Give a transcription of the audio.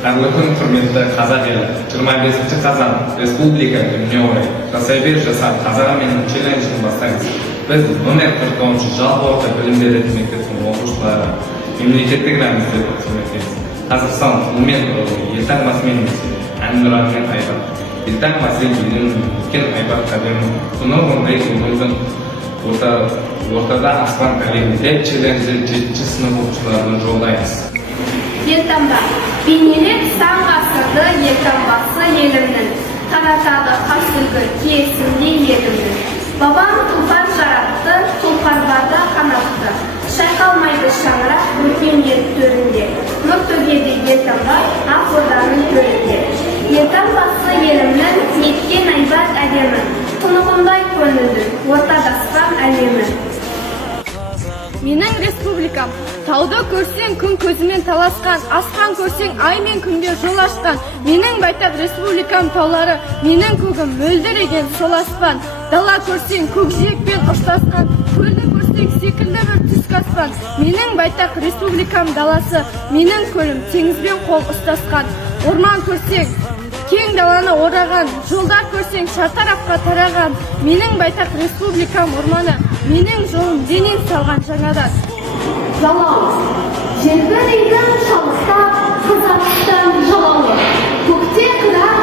Қайырлы күн, құрметті қазақ елі. 25 қазан республика күніне орай жасай бер жасап қазақ менің челленджін бастаймыз. Біз номер 49 жалпы орта білім беретін мектептің оқушылары мемлекеттік рәміздерді қызметеміз. Қазақстан ұлымен елтаңбасымен әнұранмен айбат. Елтаңбасы елінің үлкен айбат қадірін күні ондай өмірдің ортада аспан әлемінде челленджді 7-ші сынып оқушыларына жолдаймыз. Елтаңба. Бейнелеп сан ғасырды елтаңбасы елімнің, таратады қасүлгі киесіндей елімнің. Бабам тұлпар жаратты, тұлпар барда қанатты, шайқалмайды шаңырақ өркен ел төрінде, нұр төгеді елтаңба ақ орданың төрінде. Елтаңбасы елімнің, неткен айбат әдемін, тұнығындай көңілдің, ортадаспан әлемін. Менің республикам, тауды көрсең күн көзімен таласқан, асқан көрсең ай мен күнге жол ашқан. Менің байтақ республикам таулары, менің көгім мөлдіреген сол аспан. Дала көрсең көкжиекпен ұштасқан, көлді көрсең секілді бір түскі аспан. Менің байтақ республикам даласы, менің көлім теңізбен қол ұстасқан. Орман көрсең кең даланы ораған, жолдар көрсең шартарапқа тараған. Менің байтақ республикам орманы, менің жолым денен салған жаңадан. Жалауыз, желбірейді шалыстап, Қазақстан жалауы, көкте қырар